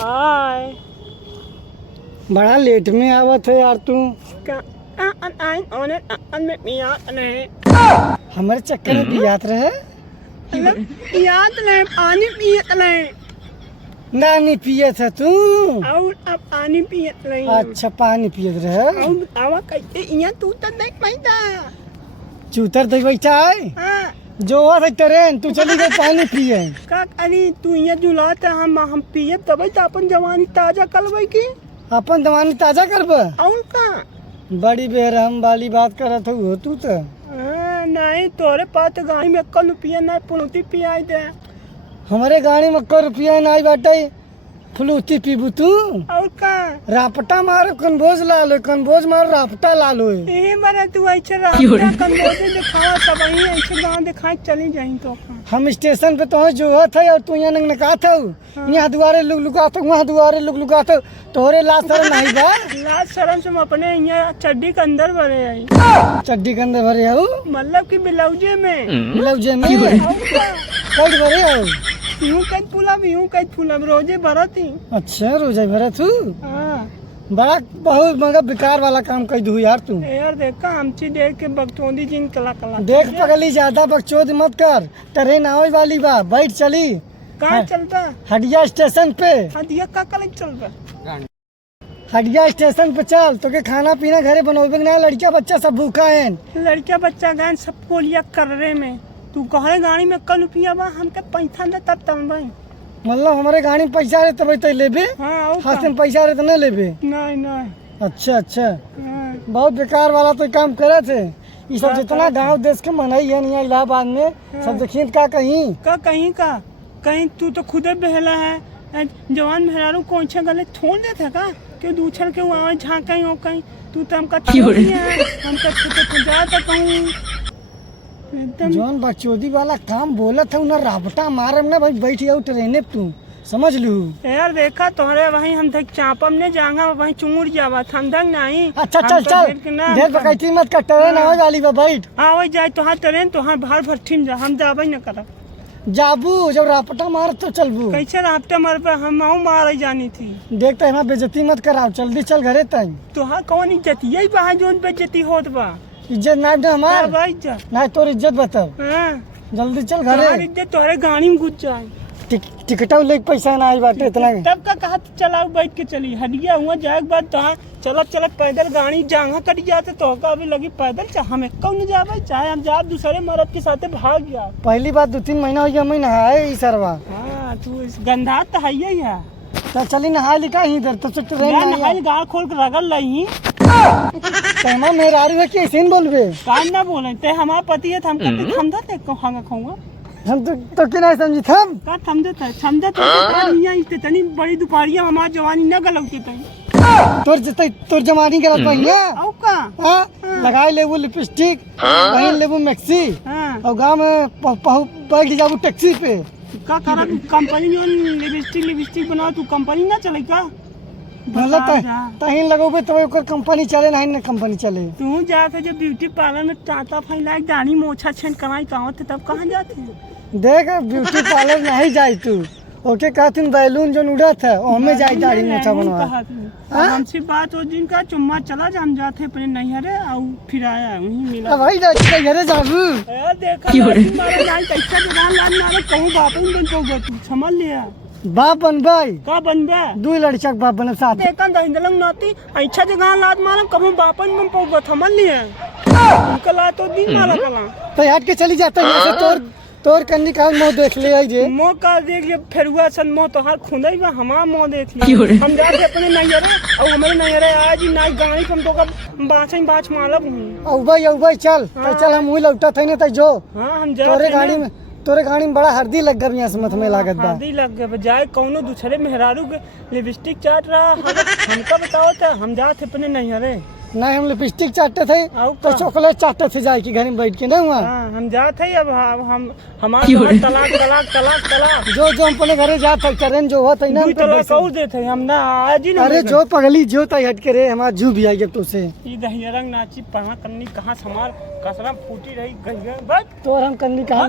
हाय। बड़ा लेट में आवत है यार तू। हमारे चक्कर में पियात रहे। याद नहीं, पानी पियत नहीं। नहीं पियत है तू। और अब पानी पियत नहीं। अच्छा पानी पियत रहे। और आवा कैसे यहाँ तू तो नहीं पैदा। चूतर दे बैठा है। हाँ। जो है ट्रेन तू चली गई पानी पिए। का अरे तू यहाँ जुलात है, हम पिए तब तो अपन जवानी ताजा करवे की। अपन जवानी ताजा करब। और का बड़ी बेरहम वाली बात करत हो तू तो। नहीं तोरे पास तो गाड़ी में 1 रुपया नहीं, पुनौती पियाई दे। हमारे गाड़ी में 1 रुपया नहीं बाटे, फलूती पीबू तू। और का रापटा मारो कन्भोज ला लो, कन्भोज मारो रापटा ला लो। ए बारे तू ऐसे रास्ता कंबोजे दिखावा सब ही ऐसे गांव दिखाई चली जाई तो। हम स्टेशन पे तो जो थे और तू यहाँ नंगनका था। यहाँ दुआरे लुक था, वहाँ दुआरे लुक था। तोहरे लाश शर्म नहीं बा। लाज शर्म से हम अपने यहाँ चड्डी के अंदर भरे आई। चड्डी के अंदर भरे हो मतलब कि ब्लाउजे में। ब्लाउजे में कट भरे हो। यूं कई फूलब रोजे भरती। अच्छा रोजा भरे तू। हाँ बड़ा बहुत मगर बेकार वाला काम कर दू यार तू। यार देखा हमची देख के बगतौंदी जिन कला देख पगली ज्यादा बकचोद मत कर। ट्रेन आवे वाली बा, बैठ चली। कहाँ चलता? हटिया स्टेशन पे। हदिया का कल चलता? हटिया स्टेशन पे चल। तो के खाना पीना घरे बनोबे ना, लड़का बच्चा सब भूखा है। लड़का बच्चा गए सबको लिया कर्रे में। तू कहे गाड़ी में 1 रुपया बा, हमके पैसा दे तब तब भाई। मतलब हमारे गाड़ी में पैसा रहे तब तो लेबे। हाँ हाथ में पैसा रहे तो नहीं लेबे। नहीं अच्छा अच्छा हाँ। बहुत बेकार वाला तो काम करे थे। ये सब जितना गांव देश के मनई है नहीं इलाहाबाद में सब देखिए का कहीं कहीं तू तो खुदे बहला है। जवान मेहरारू कौन सा गले छोड़ देते का क्यों दूसर के वहाँ झाँका हो कहीं। तू तो हमका जाता कहूँ एकदम जौन बकचोदी वाला काम बोला था उन्हें राबटा मारम ना भाई। बैठ जाओ ट्रेने पे तू समझ लू। यार देखा तोहरे वहीं हम देख चापम ने जांगा वहीं चुंगुर जावा हम देख नहीं। अच्छा चल चल ढेर बकैती मत कर। ट्रेन आवे वाली बा बैठ। हाँ वही जाए तो हाँ ट्रेन तो हाँ भार भर ठिम जा हम जाबे न करब। जाबू जब रापटा मार तो चलबू। कैसे रापटा मार पे हम मार जानी थी। देखते है बेइज्जती मत कराओ, जल्दी चल घरे तई। तो हाँ कौन इज्जत यही बा जोन बेइज्जती होत बा। इज्जत ना दे हमार भाई इज्जत नहीं तोर इज्जत बताओ। हाँ जल्दी चल घरे। इज्जत तोहरे गाड़ी में घुस जाए। टिकटा लेके पैसा ना आई बाटे इतना। तब का कहा चलाओ बैठ के चली हटिया हुआ जाए के बाद तो चलत पैदल गाड़ी जांगा कट जाते तो का अभी लगी पैदल चाहे हम कौन जावे चाहे हम जा दूसरे मर्द के साथे भाग जा। पहली बात 2-3 महीना हो गया मैं नहाए सरवा। हाँ तू इस गंधा तो है ही है। तो चली नहा लिखा ही इधर तो नहाई गाड़ खोल के रगड़ लही। कहना मेहरारू है कि ऐसे बोलबे कान ना बोले ते हमारा पति है हम कहते समझा ते खाऊंगा खाऊंगा। हम तो कि नहीं समझी थम का समझते यहाँ इतनी बड़ी दोपहरिया हमारी जवानी न गलौती तई। तोर जमानी गलत पहिया। औ का हां लगाए लेबू लिपस्टिक पहन लेबू मैक्सी और गांव में बैठ जाबू टैक्सी पे। का करा कंपनी जो लिपस्टिक बनाओ तू कंपनी ना चले का। मतलब तहीं लगोबे तो ओकर कंपनी चले नहीं ना कंपनी चले। तू जाते जो ब्यूटी पार्लर में टाटा फैलाए दाढ़ी मोछा छेन कमाई कहाँ थे तब कहाँ जाते। देख ब्यूटी पार्लर नहीं जाई तू ओके कहतीन बैलून जो उड़ा था हमें जाई दाढ़ी मोछा बनवा। हमसे बात हो दिन का चुम्मा चला जा हम जाते अपने नैहरे और फिर आया वहीं मिला। भाई घरे जाबू। यार देखा मारे जान कैसा दुकान लान मारे कहूं बापन बन को तू समझ लिया। बाप बनबाई का बनबे 2 लड़का बाप बन साथ देखा दहिंदलंग नाती अच्छा जगह लात मारम कहूं बापन बन पौ समझ लिया। उनका ला तो दिन मारा कला तो हट के चली जाता है। तोर कन्नी का मुंह देख ले आई जे मुंह का देख ले फेरुआ सन मुंह तो हर खुंदई बा हमार मुंह देख ले। हम जाते अपने नैहरे और हमारे नैहरे आज ही नाई गाड़ी हम तो का बाछ मालब औबई चल तो चल हम वही लौटा थे ना तो जो। हां हम तोरे गाड़ी में बड़ा हरदी लग गया यहाँ समझ में लागत बा। हरदी लग गया जाए कौनो दूसरे मेहरारू के लिपस्टिक चाट रहा हमका बताओ था हम जाते अपने नैहरे। नहीं हम लिपस्टिक चाटते थे तो चॉकलेट चाटते थे जाए की घर में बैठ के नहीं हुआ। हम जाते ही अब हम हमारे तलाक जो हम अपने घरे जाते ट्रेन जो होता है ना कौर देते हम ना आज ही। अरे जो पगली जो तय हट के रे हमारा जू भी आई तो से ये दहियरंग नाची पढ़ा करनी कहाँ समार कसरा फूटी रही गई बस तो हम कन्नी कहाँ